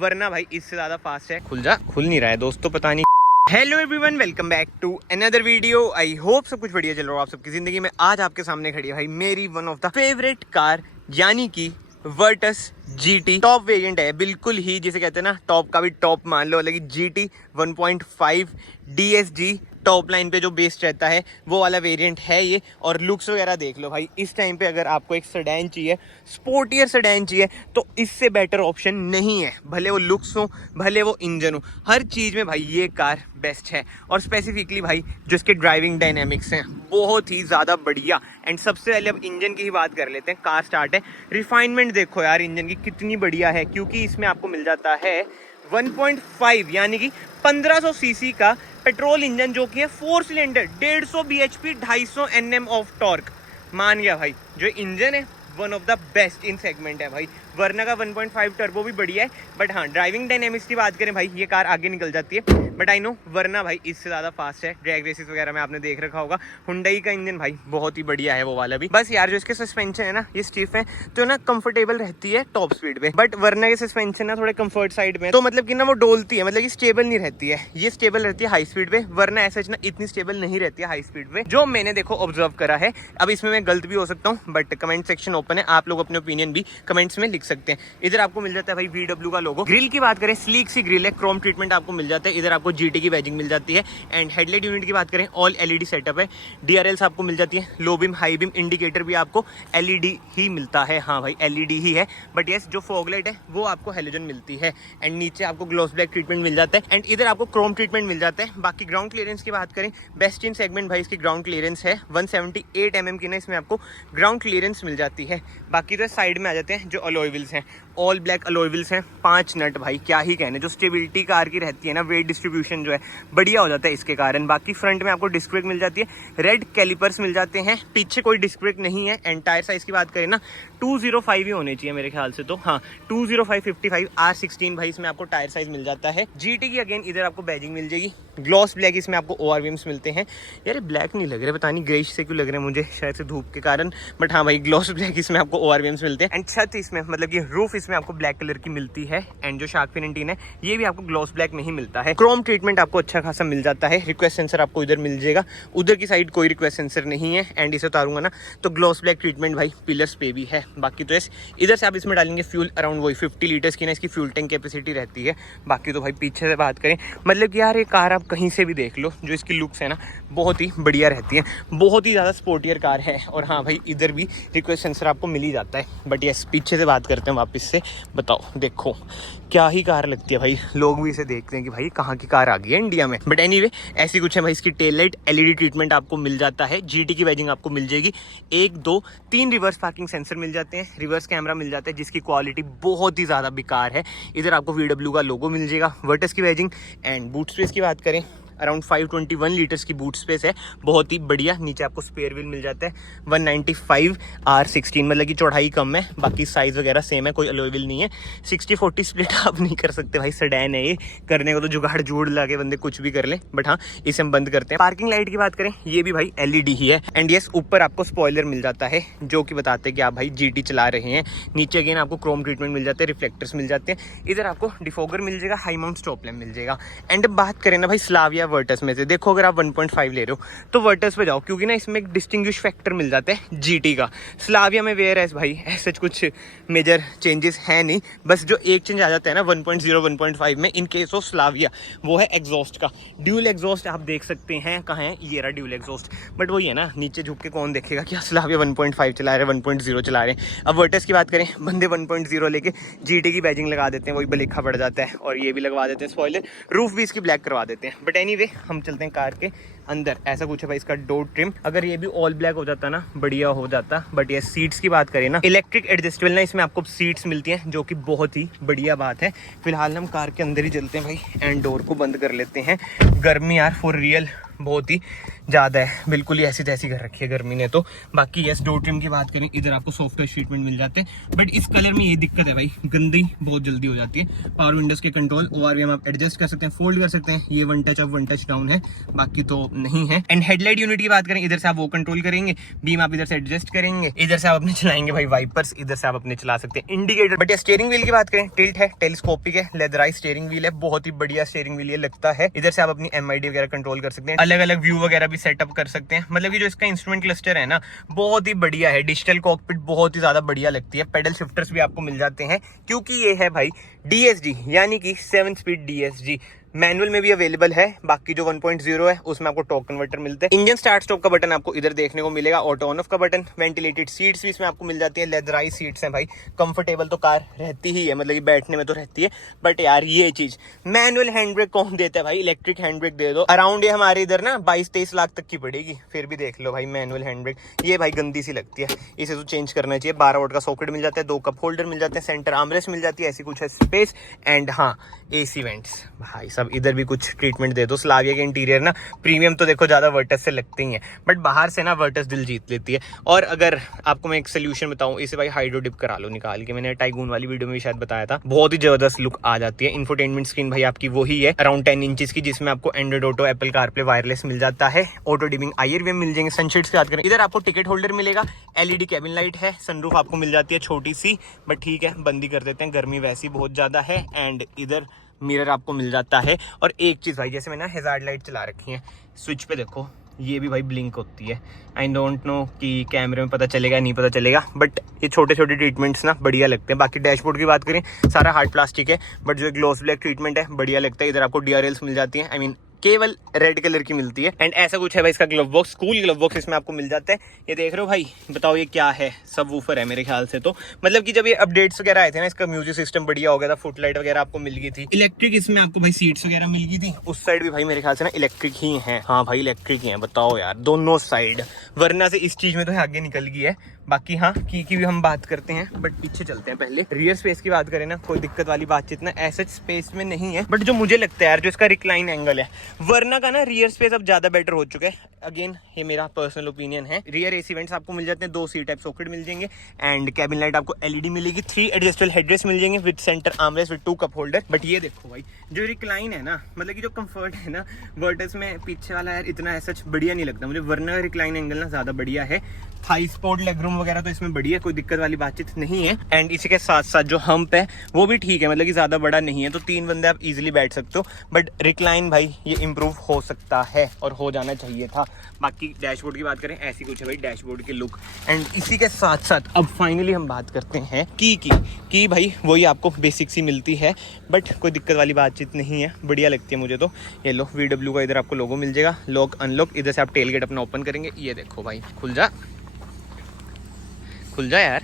वरना भाई इससे ज्यादा फास्ट है। खुल नहीं रहा है दोस्तों, पता नहीं। Hello everyone, welcome back to another video. I hope सब कुछ बढ़िया चल रहा हो आप सबकी जिंदगी में। आज आपके सामने खड़ी है भाई मेरी one of the favourite car, यानी कि वर्टस GT टॉप वेरिएंट है, बिल्कुल ही जिसे कहते हैं ना टॉप का भी टॉप मान लो। लगी GT 1.5 DSG टॉप लाइन पे जो बेस्ड रहता है वो वाला वेरिएंट है ये। और लुक्स वगैरह देख लो भाई, इस टाइम पे अगर आपको एक सेडान चाहिए, स्पोर्टियर सेडान चाहिए, तो इससे बेटर ऑप्शन नहीं है। भले वो लुक्स हो, भले वो इंजन हो, हर चीज़ में भाई ये कार बेस्ट है। और स्पेसिफिकली भाई जो इसके ड्राइविंग डायनेमिक्स हैं बहुत ही ज़्यादा बढ़िया। एंड सबसे पहले अब इंजन की ही बात कर लेते हैं। कार स्टार्ट है, रिफाइनमेंट देखो यार इंजन की कितनी बढ़िया है, क्योंकि इसमें आपको मिल जाता है 1.5 यानी कि 1500 सीसी का पेट्रोल इंजन, जो कि है 4 cylinder, 150 bhp, 250 Nm of torque. मान गया भाई, जो इंजन है one of the best in segment है भाई। वर्ना का 1.5 टर्बो भी बढ़िया है, बट हाँ डाइविंग डायनेमिक्स की बात करें भाई ये कार आगे निकल जाती है। बट आई नो वर्ना भाई इससे ज़्यादा फास्ट है। ड्रैग रेसेस वगैरह में आपने देख रखा होगा। हुंडई का इंजन भाई बहुत ही बढ़िया है वो वाला भी। बस यार जो इसके सस्पेंशन है ना ये स्टिफ है, तो ना कंफर्टेबल रहती है टॉप स्पीड पे। बट वर्ना के सस्पेंशन ना थोड़े कंफर्ट साइड में, तो मतलब कि ना वो डोलती है, मतलब कि स्टेबल नहीं रहती है। ये स्टेबल रहती है हाई स्पीड पे, वरना ऐसा ना इतनी स्टेबल नहीं रहती है हाई स्पीड पे, जो मैंने देखो ऑब्जर्व करा है। अब इसमें मैं गलत भी हो सकता हूँ, बट कमेंट सेक्शन ओपन है, आप लोग अपने ओपिनियन भी कमेंट्स में लिख सकते हैं। इधर आपको मिल जाता है भाई VW का लोगो। ग्रिल की बात करें, स्लीक सी ग्रिल है, क्रोम ट्रीटमेंट आपको मिल जाता है। इधर आपको GT की बैजिंग मिल जाती है। एंड हेडलाइट यूनिट की बात करें, ऑल LED सेटअप है। DRLs आपको मिल जाती है, low beam high beam indicator भी आपको LED ही मिलता है। हाँ भाई LED ही है, बट यस जो फॉग लाइट है वो आपको हेलोजन मिलती है। एंड नीचे आपको ग्लॉस ब्लैक ट्रीटमेंट मिल जाता है। एंड इधर आपको क्रोम ट्रीटमेंट मिल जाता है। बाकी ग्राउंड क्लियरेंस की बात करें, बेस्ट इन सेगमेंट भाई इसकी ग्राउंड क्लियरेंस है 178 mm की ना, इसमें आपको ग्राउंड क्लियरेंस मिल जाती है। बाकी तो साइड में आ जाते हैं जो अलॉय व्हील्स हैं, ऑल ब्लैक अलॉय व्हील्स हैं, 5 नट भाई क्या ही कहने। जो स्टेबिलिटी कार की रहती है ना, वेट डिस्ट्रीब्यूशन जो है बढ़िया हो जाता है इसके कारण। बाकी फ्रंट में आपको डिस्क ब्रेक मिल जाती है, रेड कैलिपर्स मिल जाते हैं, पीछे कोई डिस्क ब्रेक नहीं है। एंड टायर साइज की बात करें ना 205 ही होने चाहिए मेरे ख्याल से, तो हाँ 205/55 R16 भाई इसमें आपको टायर साइज मिल जाता है। GT की अगेन इधर आपको बैजिंग मिल जाएगी, ग्लॉस ब्लैक इसमें आपको ORVMs मिलते हैं। यार ब्लैक नहीं लग रहे, पता नहीं ग्रेइश से क्यों लग रहे हैं मुझे, शायद से धूप के कारण, बट हाँ भाई ग्लॉस ब्लैक इसमें आपको ORVMs मिलते हैं। एंड छत इसमें मतलब कि रूफ इसमें आपको ब्लैक कलर की मिलती है। एंड जो शार्क फिन एंटीना है ये भी आपको ग्लॉस ब्लैक में ही मिलता है। क्रोम ट्रीटमेंट आपको अच्छा खासा मिल जाता है। रिक्वेस्ट सेंसर आपको इधर मिल जाएगा, उधर की साइड कोई रिक्वेस्ट सेंसर नहीं है। एंड इसे उतारूंगा ना तो ग्लॉस ब्लैक ट्रीटमेंट भाई पिलर्स पे भी है। बाकी तो इधर से आप इसमें डालेंगे फ्यूल, अराउंड वही 50 लीटर्स की ना इसकी फ्यूल टैंक कैपेसिटी रहती है। बाकी तो भाई पीछे से बात करें, मतलब कि यार ये कार आप कहीं से भी देख लो, जो इसकी लुक्स है ना बहुत ही बढ़िया रहती है, बहुत ही ज़्यादा स्पोर्टियर कार है। और हाँ भाई इधर भी रिक्वेस्ट सेंसर आपको मिल ही जाता है। बट यस पीछे से बात करते हैं वापस से, बताओ देखो क्या ही कार लगती है भाई। लोग भी इसे देखते हैं कि भाई कहाँ की कार आ गई है इंडिया में। बट एनीवे ऐसी कुछ है भाई। इसकी टेल लाइट LED ट्रीटमेंट आपको मिल जाता है, GT की बैजिंग आपको मिल जाएगी। 1 2 3 रिवर्स पार्किंग सेंसर मिल जाते हैं, रिवर्स कैमरा मिल जाता है जिसकी क्वालिटी बहुत ही ज़्यादा बेकार है। इधर आपको VW का लोगो मिल जाएगा, वर्टस की बैजिंग। एंड बूट स्पेस की बात करें, अराउंड 521 लीटर्स की बूट स्पेस है, बहुत ही बढ़िया। नीचे आपको स्पेयर व्हील मिल जाता है 195 R16, मतलब कि चौड़ाई कम है, बाकी साइज वगैरह सेम है, कोई अलॉय व्हील नहीं है। 60-40 स्प्लिट आप नहीं कर सकते भाई, सेडान है ये, करने को तो जुगाड़ जोड़ लगे बंदे कुछ भी कर ले, बट हाँ इसे हम बंद करते हैं। पार्किंग लाइट की बात करें, ये भी भाई LED ही है। एंड यस ऊपर आपको स्पॉइलर मिल जाता है जो कि बताते हैं कि आप भाई GT चला रहे हैं। नीचे अगेन आपको क्रोम ट्रीटमेंट मिल जाते हैं, रिफ्लेक्टर्स मिल जाते हैं। इधर आपको डिफोगर मिल जाएगा, हाई माउंट स्टॉप लैम्प मिल जाएगा। एंड बात करें ना भाई स्लाविया वर्टस में से, देखो अगर आप 1.5 ले रहे हो तो वर्टस पे जाओ, क्योंकि ना इसमें एक डिस्टिंग्विश फैक्टर मिल जाता है GT का। स्लाविया में वेयर एज भाई ऐसे कुछ मेजर चेंजेस है नहीं, बस जो एक चेंज आ जाता है ना 1.0 1.5 में इन केस ऑफ स्लाविया, वो है एग्जॉस्ट का। ड्यूल एग्जॉस्ट आप देख सकते हैं, कहाँ है ये रहा ड्यूल एग्जॉस्ट। बट वही है ना, नीचे झुक के कौन देखेगा कि स्लाविया 1.5 चला रहे हैं, 1.0 चला रहे हैं। अब वर्टस की बात करें, बंदे 1.0 लेके GT की बैजिंग लगा देते हैं, वही बलिखा पड़ जाता है। और ये भी लगवा देते हैं स्पॉइलर, रूफ भी इसकी ब्लैक करवा देते हैं। बट एनीवे हम चलते हैं कार के अंदर। ऐसा कुछ है भाई इसका डोर ट्रिम, अगर ये भी ऑल ब्लैक हो जाता ना बढ़िया हो जाता। बट ये सीट्स की बात करें ना, इलेक्ट्रिक एडजस्टेबल ना इसमें आपको सीट्स मिलती हैं, जो कि बहुत ही बढ़िया बात है। फिलहाल हम कार के अंदर ही चलते हैं भाई, एंड डोर को बंद कर लेते हैं। गर्मी यार फॉर रियल बहुत ही ज़्यादा है, बिल्कुल ही ऐसी तैसी कर रखी है गर्मी ने तो। बाकी यस, डोर ट्रिम की बात करें, इधर आपको सॉफ्ट टच ट्रीटमेंट मिल जाते हैं, बट इस कलर में ये दिक्कत है भाई, गंदी बहुत जल्दी हो जाती है। पावर विंडोज के कंट्रोल ORVM आप एडजस्ट कर सकते हैं, फोल्ड कर सकते हैं, ये one touch up one touch down है, बाकी तो नहीं है। एंड हेडलाइट यूनिट की बात करें, इधर से आप वो कंट्रोल करेंगे, बीम आप इधर से एडजस्ट करेंगे, इधर से आप अपने चलाएंगे भाई वाइपर्स, इधर से आप अपने चला सकते हैं इंडिकेटर। बट स्टीयरिंग व्हील की बात करें, टिल्ट है, टेलीस्कोपिक है, लेदराइज स्टीयरिंग व्हील है, बहुत ही बढ़िया स्टीयरिंग व्हील ये लगता है। इधर से आप अपनी MID वगैरह कंट्रोल कर सकते हैं, अलग अलग व्यू वगैरह भी सेटअप कर सकते हैं। मतलब कि जो इसका इंस्ट्रूमेंट क्लस्टर है ना, बहुत ही बढ़िया है। डिजिटल कॉकपिट बहुत ही ज्यादा बढ़िया लगती है। पेडल शिफ्टर्स भी आपको मिल जाते हैं, क्योंकि ये है भाई DSG, यानी कि 7 स्पीड DSG। मैनुअल में भी अवेलेबल है, बाकी जो 1.0 है उसमें आपको टॉर्क कन्वर्टर मिलता है। इंजन स्टार्ट स्टॉप का बटन आपको इधर देखने को मिलेगा, ऑटो ऑन ऑफ का बटन, वेंटिलेटेड सीट्स भी इसमें आपको मिल जाती है, लेदराइज सीट्स हैं भाई। कंफर्टेबल तो कार रहती ही है, मतलब कि बैठने में तो रहती है, बट यार ये चीज मैनुअल हैंड ब्रेक कौन देता है भाई, इलेक्ट्रिक हैंड ब्रेक दे दो। अराउंड ये हमारे इधर ना 22-23 लाख तक की पड़ेगी, फिर भी देख लो भाई मैनुअल हैंड ब्रेक। ये भाई गंदी सी लगती है, इसे तो चेंज करना चाहिए। 12 वोल्ट का सॉकेट मिल जाता है, 2 कप होल्डर मिल जाते हैं, सेंटर आर्मरेस्ट मिल जाती है, ऐसी कुछ है स्पेस। एंड हाँ, AC वेंट्स भाई सब, इधर भी कुछ ट्रीटमेंट दे दो। स्लाविया के इंटीरियर ना प्रीमियम तो देखो ज्यादा वर्टस से लगते ही हैं, बट बाहर से ना वर्टस दिल जीत लेती है। और अगर आपको मैं एक सोल्यूशन बताऊं, इसे भाई हाइड्रो डिप करा लो निकाल के, मैंने टाइगून वाली वीडियो में भी शायद बताया था, बहुत ही जबरदस्त लुक आ जाती है। इंफोटेनमेंट स्क्रीन भाई आपकी वही है, अराउंड 10 इंचेस की, जिसमें आपको Android Auto, Apple CarPlay wireless मिल जाता है, ऑटो डिमिंग IR मिल जाएंगे। सनशेड्स की बात करें, इधर आपको टिकट होल्डर मिलेगा, LED कैबिन लाइट है, सनरूफ आपको मिल जाती है छोटी सी, बट ठीक है बंदी कर देते हैं, गर्मी वैसी बहुत ज्यादा है। एंड इधर मिरर आपको मिल जाता है। और एक चीज़ भाई, जैसे मैंने हैजार्ड लाइट चला रखी है, स्विच पे देखो ये भी भाई ब्लिंक होती है। आई डोंट नो कि कैमरे में पता चलेगा नहीं पता चलेगा, बट ये छोटे छोटे ट्रीटमेंट्स ना बढ़िया लगते हैं। बाकी डैशबोर्ड की बात करें, सारा हार्ड प्लास्टिक है, बट जो ग्लॉस ब्लैक ट्रीटमेंट है बढ़िया लगता है। इधर आपको DRLs मिल जाती है, आई मीन केवल रेड कलर की मिलती है। एंड ऐसा कुछ है भाई इसका glove box, cool glove box इसमें आपको मिल जाता है। ये देख रहे हो भाई, बताओ ये क्या है, सब वूफर है मेरे ख्याल से तो। मतलब कि जब ये अपडेट्स वगैरह आए थे ना, इसका म्यूजिक सिस्टम बढ़िया हो गया था, फुटलाइट वगैरह आपको मिल गई थी, इलेक्ट्रिक इसमें आपको भाई सीट्स वगैरह मिल गई थी। उस साइड भी भाई मेरे ख्याल से ना इलेक्ट्रिक ही है, हाँ भाई इलेक्ट्रिक ही है, बताओ यार दोनों साइड, वरना से इस चीज में तो आगे निकल गई है। बाकी हाँ, की भी हम बात करते हैं, बट पीछे चलते हैं पहले। रियर स्पेस की बात करें ना, कोई दिक्कत वाली बातचीत ना ऐसे स्पेस में नहीं है, बट जो मुझे लगता है यार, जो इसका रिक्लाइन एंगल है, वरना का ना रियर स्पेस अब ज्यादा बेटर हो चुका है। अगेन ये मेरा पर्सनल ओपिनियन है। रियर AC वेंट्स आपको मिल जाते हैं, 2 C टाइप सॉकेट मिल जाएंगे, एंड कैबिन लाइट आपको LED मिलेगी, 3 एडजस्टेबल हेडरेस्ट मिल जाएंगे with centre armrest with 2 cup holder. But ये देखो भाई, जो रिक्लाइन है ना, मतलब कि जो कंफर्ट है ना वर्टस में, पीछे वाला यार इतना ऐसा बढ़िया नहीं लगता मुझे, वरना रिक्लाइन एंगल ना ज्यादा बढ़िया है। हाई स्पॉट लेग रूम वगैरह तो इसमें बढ़िया, कोई दिक्कत वाली बातचीत नहीं है। एंड इसी के साथ साथ जो हम्प है वो भी ठीक है, मतलब कि ज्यादा बड़ा नहीं है, तो 3 बंदे आप इजीली बैठ सकते हो। बट रिक्लाइन भाई ये इंप्रूव हो सकता है और हो जाना चाहिए था। बाकी डैशबोर्ड की बात करें, ऐसी कुछ है भाई डैशबोर्ड के लुक। एंड इसी के साथ साथ अब फाइनली हम बात करते हैं की भाई वही आपको बेसिक सी मिलती है, बट कोई दिक्कत वाली बातचीत नहीं है, बढ़िया लगती है मुझे तो। ये लो VW का इधर आपको लोगो मिल जाएगा, लॉक अनलॉक, इधर से आप टेल गेट अपना ओपन करेंगे, ये देखो भाई खुल जा यार,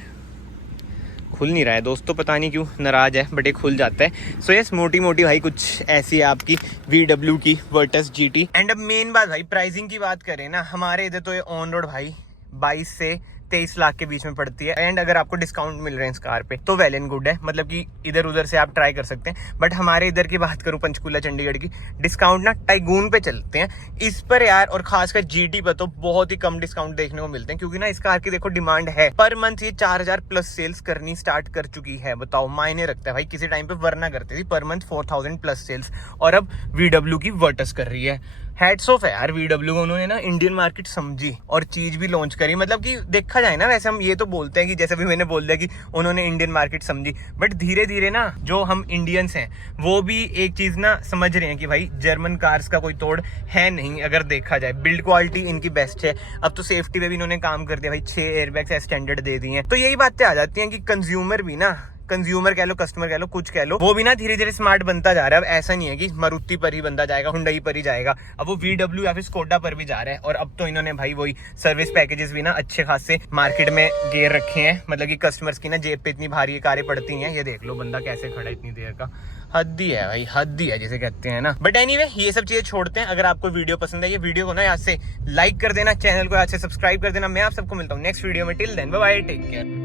खुल नहीं रहा है दोस्तों, पता नहीं क्यों नाराज है, बट ये खुल जाता है। सो यस, मोटी मोटी भाई कुछ ऐसी है आपकी VW की वर्टस GT। एंड अब मेन बात भाई, प्राइसिंग की बात करें ना, हमारे इधर तो ये ऑन रोड भाई 22 से 23 लाख के बीच में पड़ती है। एंड अगर आपको डिस्काउंट मिल रहे हैं इस कार पे तो वेल एंड गुड है, मतलब कि इधर उधर से आप ट्राई कर सकते हैं। बट हमारे इधर की बात करूं, पंचकूला चंडीगढ़ की, डिस्काउंट ना टाइगून पे चलते हैं इस पर यार, और खासकर GT पर तो बहुत ही कम डिस्काउंट देखने को मिलते हैं, क्योंकि ना इस कार की देखो डिमांड है, पर मंथ ये 4000 प्लस सेल्स करनी स्टार्ट कर चुकी है। बताओ, मायने रखता है भाई, किसी टाइम पे वरना करती थी पर मंथ 4000 प्लस सेल्स, और अब VW की वर्टस कर रही है। हेड्स ऑफ है यार VW को, उन्होंने ना इंडियन मार्केट समझी और चीज भी लॉन्च करी। मतलब कि देखा जाए ना, वैसे हम ये तो बोलते हैं कि जैसे भी मैंने बोल दिया कि उन्होंने इंडियन मार्केट समझी, बट धीरे धीरे ना जो हम इंडियंस हैं वो भी एक चीज ना समझ रहे हैं कि भाई जर्मन कार्स का कोई तोड़ है नहीं। अगर देखा जाए बिल्ड क्वालिटी इनकी बेस्ट है। अब तो सेफ्टी पे भी इन्होंने काम कर दिया भाई, 6 एयरबैग्स स्टैंडर्ड दे दिए हैं। तो यही बातें आ जाती हैं कि कंज्यूमर भी ना, कंज्यूमर कह लो, कस्टमर कह लो, कुछ कह लो, वो भी ना धीरे धीरे स्मार्ट बनता जा रहा है। अब ऐसा नहीं है कि मारुति पर ही बंदा जाएगा, हुंडई पर ही जाएगा, अब वो VW या फिर स्कोडा पर भी जा रहा है। और अब तो इन्होंने भाई वही सर्विस पैकेजेस भी ना अच्छे खासे मार्केट में गेर रखे हैं, मतलब कि कस्टमर्स की ना जेब पे इतनी भारी कारें पड़ती हैं। ये देख लो बंदा कैसे खड़ा इतनी देर का, हद ही है भाई, हद ही है जिसे कहते हैं ना। बट एनीवे, ये सब चीजें छोड़ते हैं। अगर आपको वीडियो पसंद है, ये वीडियो को ना यहाँ से लाइक कर देना, चैनल को यहाँ से सब्सक्राइब कर देना। मैं आप सबको मिलता हूँ नेक्स्ट वीडियो में। Till then bye bye, take care.